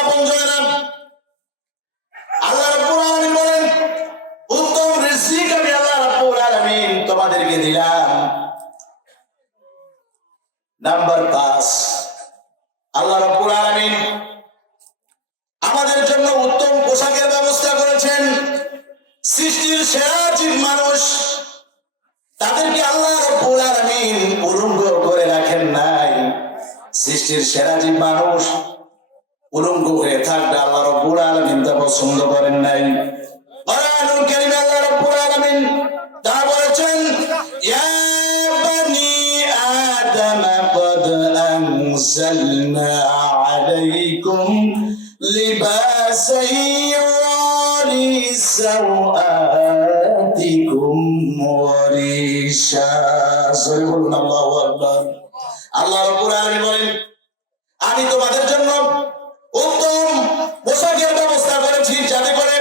আপনজনেরা, আল্লাহ রাব্বুল আলামিন বলেন উত্তম রিজিক আমি আল্লাহ রাব্বুল আলামিন তোমাদেরকে দিলাম। নাম্বার 5, আল্লাহ রাব্বুল আলামিন আমাদের জন্য উত্তম পোশাকের ব্যবস্থা করেছেন। সৃষ্টির সেরা জীব মানুষ, তাদেরকে আল্লাহ রাব্বুল আলামিন উলঙ্গ করে রাখেন নাই। সৃষ্টির সেরা জীব মানুষ উলঙ্গ হয়ে থাকবে আল্লাহ রাব্বুল আলামিন তা পছন্দ করেন নাই। কোরআনুল কারীমে আল্লাহ রাব্বুল আলামিন তা বলেছেন, ইয়া বানি আদম ক্বাদ আনজালনা আলাইকুম লিবাসান ইউরি সাওআতিকুম ওয়া রিশা। আল্লাহু আকবার। আল্লাহ রাব্বুল আলামিন বলেন আমি তোমাদের জন্য উত্তম পোশাকের ব্যবস্থা করেছি, যাতে করে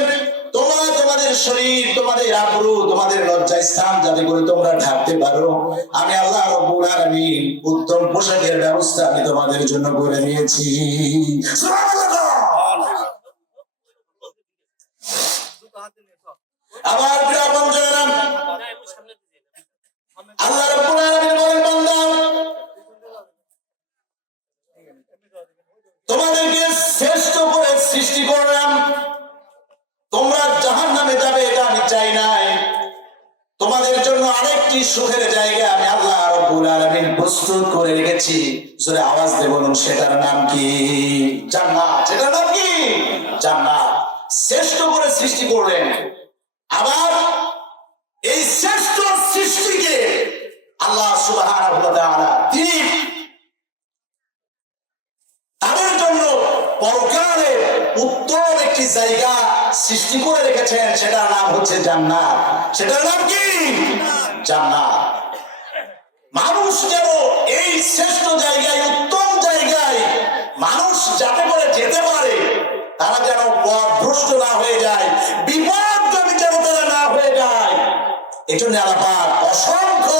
তোমরা তোমাদের শরীর, তোমাদের আবরু, তোমাদের লজ্জাস্থান যাতে করে তোমরা ঢাকতে পারো। আমি আল্লাহ রাব্বুল আলামিন উত্তম পোশাকের ব্যবস্থা আমি তোমাদের জন্য করে নিয়েছি। আবার প্রিয় আপনজনেরা, আল্লাহ রাব্বুল আলামিন বলেন বান্দা তোমাদেরকে শ্রেষ্ঠ করে সৃষ্টি করলাম, তোমরা জাহান্নামে যাবে এটা আমি চাই নাই। তোমাদের জন্য আরেকটি সুখের জায়গা আমি আল্লাহ রাব্বুল আলামিন প্রস্তুত করে রেখেছি। জোরে আওয়াজ দিয়ে বলুন সেটার নাম কি? জান্নাত। সেটার নাম কি? জান্নাত। শ্রেষ্ঠ করে সৃষ্টি করলেন। আবার এই শ্রেষ্ঠ সৃষ্টিকে আল্লাহ সুবহানাহু ওয়া তাআলা তিনি তাদের জন্য পরকালে উত্তম একটি জায়গা সৃষ্টি করে রেখেছেন, সেটার নাম হচ্ছে জান্নাত। সেটার নাম কি? জান্নাত। মানুষ যেন এই শ্রেষ্ঠ জায়গায়, উত্তম জায়গায় মানুষ যাতে করে যেতে পারে, তারা যেন পথভ্রষ্ট না হয়ে যায়, বিপদগামী যেন তারা না হয়ে যায়, এজন্য আল্লাহ পাক অসংখ্য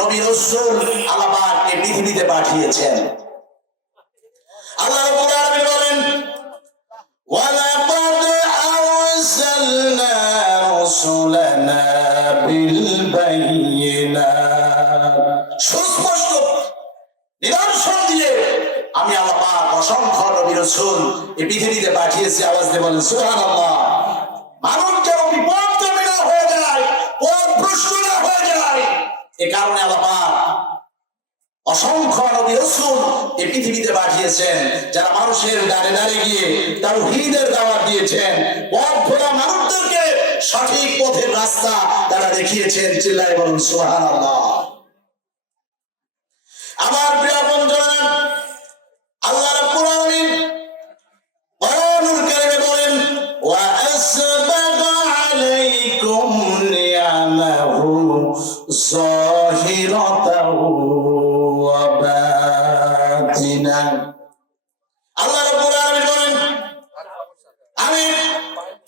নবী রাসূল আল্লাহ পাক এই পৃথিবীতে পাঠিয়েছেন। আল্লাহ রাব্বুল আলামিন বলেন ওয়ালাকাদ আরসালনা রাসূলানা বিল বায়িনাত, সুস্পষ্ট নিদর্শন দিয়ে আমি আল্লাহ পাক অসংখ্য নবী রাসূল এই পৃথিবীতে পাঠিয়েছি। আওয়াজ দিয়ে বলেন সুবহানাল্লাহ। মানুষ যেন বিপদগামী না হয়ে যায়, পথভ্রষ্ট না হয়ে যায়, এই কারণে আল্লাহ পাক অসংখ্য নবী রাসূল এই পৃথিবীতে পাঠিয়েছেন, যারা মানুষের দাঁড়ে দাঁড়িয়ে গিয়ে তাওহীদের দাওয়াত দিয়েছেন, পথ ভোলা মানুষদেরকে সঠিক পথের রাস্তা তারা দেখিয়েছেন। চিল্লায় বলুন সুবহানাল্লাহ। আমার প্রিয় বন্ধুরা, আল্লাহ রাব্বুল আলামিন কোরআনুল কারীমে বলেন ওয়া আসবাগা আলাইকুম নি'আমাহু যাহিরাতাও ওয়া বাতিনা। আল্লাহ রাব্বুল আলামিন বলেন আমি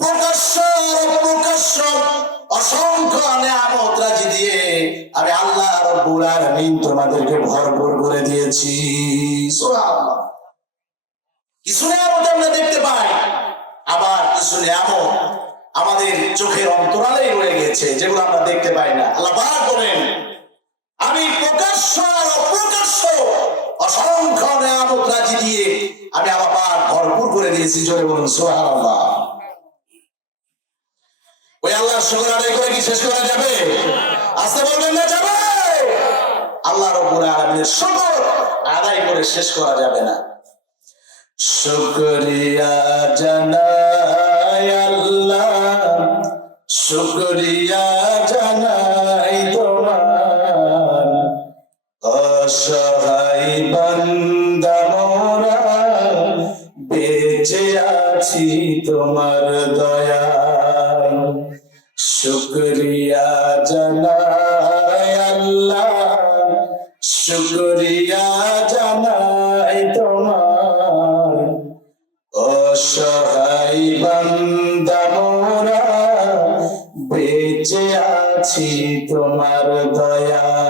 প্রকাশ্য অসংখ্য নিয়ামত রাজি দিয়ে আমি আল্লাহ রাব্বুল আলামিন তোমাদেরকে ভরপুর করে দিয়েছি। সুবহানাল্লাহ। কিছু নিয়ামত আমরা দেখতে পাই, আবার কিছু নিয়ামত আমাদের চোখের অন্তরালেই রয়ে গেছে, যেগুলো আমরা দেখতে পাই না। আল্লাহ পাক বলেন আমি প্রকাশ্য অপ্রকাশ্য অসংখ্য নিয়ামত রাজি দিয়ে আমি আল্লাহ পাক ভরপুর করে দিয়েছি। জোরে বলুন সুবহানাল্লাহ। ওই আল্লাহর শুকর আদায় করে কি শেষ করা যাবে? আসতে বলবেন না যাবে? আল্লাহ রাব্বুল আলামিনের শুকর আদায় করে শেষ করা যাবে না। শুকরিয়া জানাই আল্লাহ, শুকরিয়া জানাই তোমার, অসহায় বান্দা মোরা বেঁচে আছি তোমার দয়ায়। শুকরিয়া জানাই আল্লাহ, শুকরিয়া